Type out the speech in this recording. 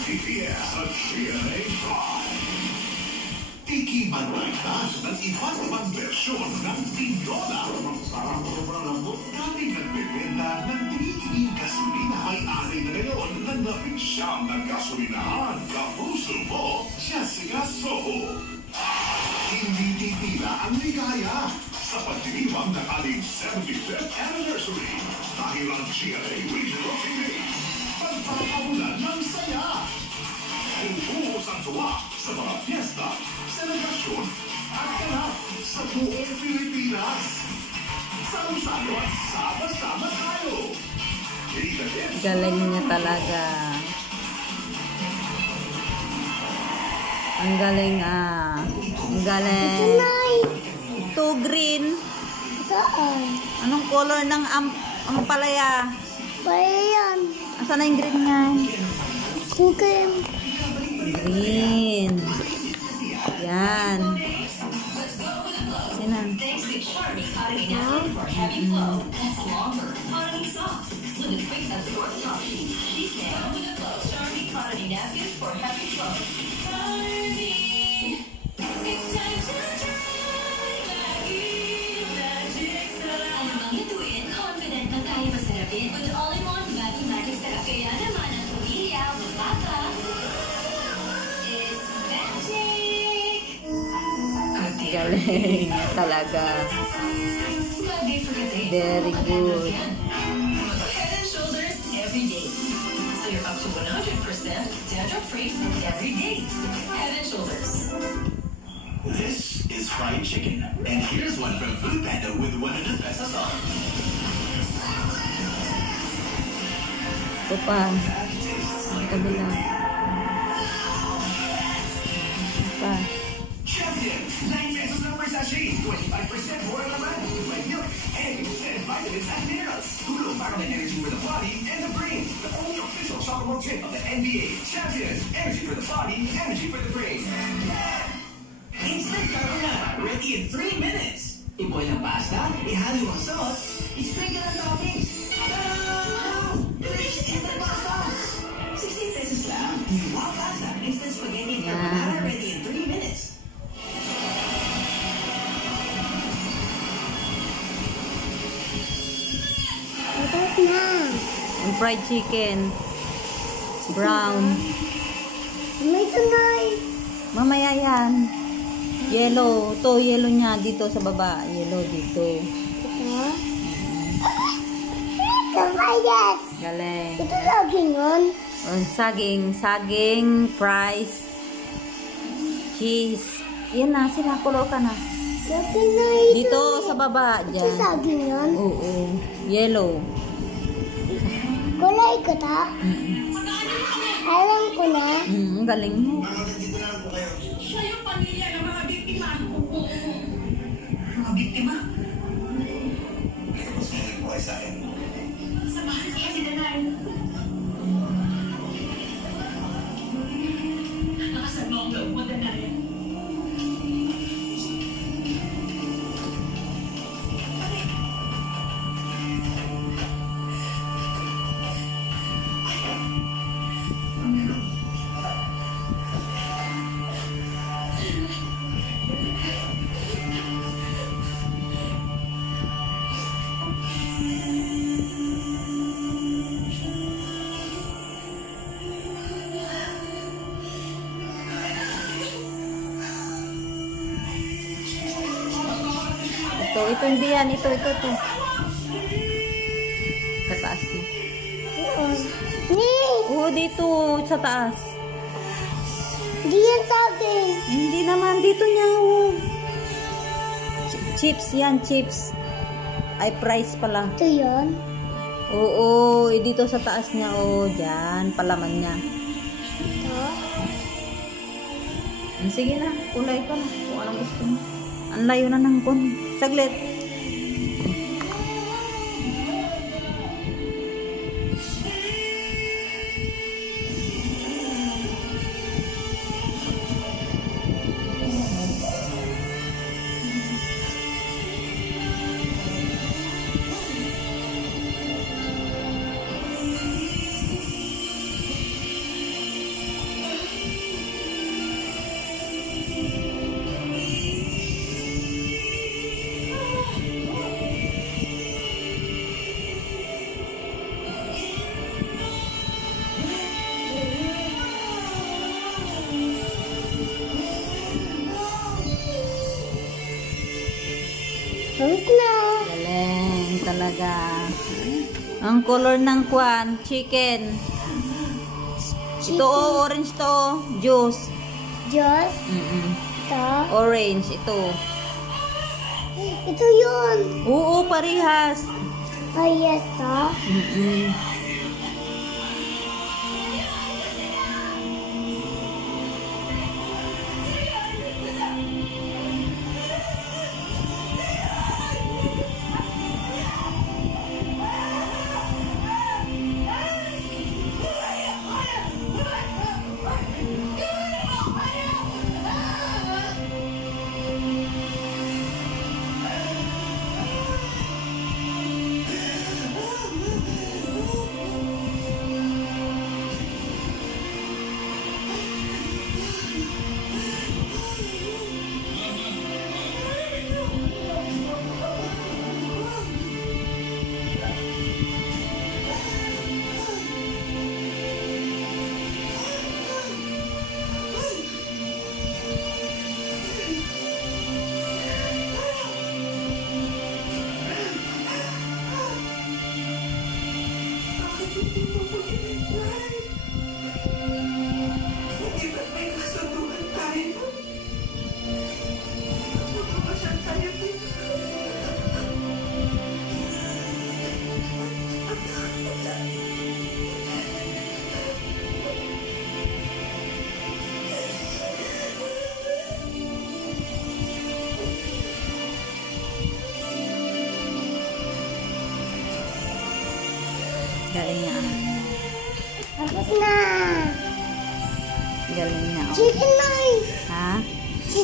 TTS sa GMA Prime. Ikimanwaitan ng iba't ibang bersyon ng tinola. Sarang sobrang lambot daming nagbebenta ng tinitingin gasolina. May-ari na ngayon ng labing siyam na gasolinahan. Kapuso mo, Jessica Soho. Hindi titila ang ligaya sa pagdiriwang ng ating 75th anniversary. Dahil ang GMA Regional TV, pagpapamulan ng saya. Ubuhos ang tuwa sa mga fiesta, selebrasyon at ganap sa buong Pilipinas. Salo-salo at sama-sama tayo. Galing niya talaga. Ang galing Ang galing. Ito green. Saan? Anong color ng ampalaya? Bayan. Asan na yung green nga? Sukim. Green. Yan. Sinan. With all-in-one Maggie Magic Syrup. Kaya naman ang pamilya, bata, is magic! Galing talaga. Very good. Head and Shoulders every day. So you're up to 100% dandruff-free every day. Head and Shoulders. This is fried chicken. And here's one from Food Panda with 100 pesos off. Ito pa. Kabila. Ito pa. Champion! 9 pesos lang per sachet. 25% more naman. Like milk, eggs, and vitamins and minerals. Tulong para may energy for the body and the brain. The only official chocolate drink of the NBA. Champion! Energy for the body, energy for the brain. Instant carbonara, ready in 3 minutes. I-boil ang pasta, ihalo ang sauce, i-sprinkle ang toppings. Delicious instant pasta! 16 pesos lang. New Wow Pasta, instant spaghetti and carbonara, ready in 3 minutes. Tapos na. Yung fried chicken. Brown. May tunay. Mamaya yan. Yellow. Ito, yellow niya dito sa baba. Yellow dito. Ito? Kamayas. Galing. Ito saging yun. Saging, fries, cheese. Yan na, sila. Kulo ka na. Dito sa baba. Ito Dyan. saging yun. Oo. Yellow. Kulay ko ta. Alam ko na. Galing mo. Siya yung pamilya ng mga biktima. Mga biktima? Ito po siya nagbuhay sa akin. Samahan siya si Danay. Nakasama ang loob mo, Danay. Ito hindi yan. Ito. Sa taas mo. Oo, dito. Sa taas. Hindi yan saging. Hindi naman. Dito niya. Chips yan. Chips. Ay, price pala. Ito yun. Oo. Dito sa taas niya. Diyan. Palaman niya. Ito. Sige na. Kulay ka na. Kung anong gusto mo. Ang layo na ng kon. Saglit. ka. Ang color ng kwan, chicken. Ito orange to, juice. Diyos. Ito. Orange, ito. Ito yun. Oo, parehas. Yes, to. Galing niya. Tapos na. Galing niya. Chicken na. Ha?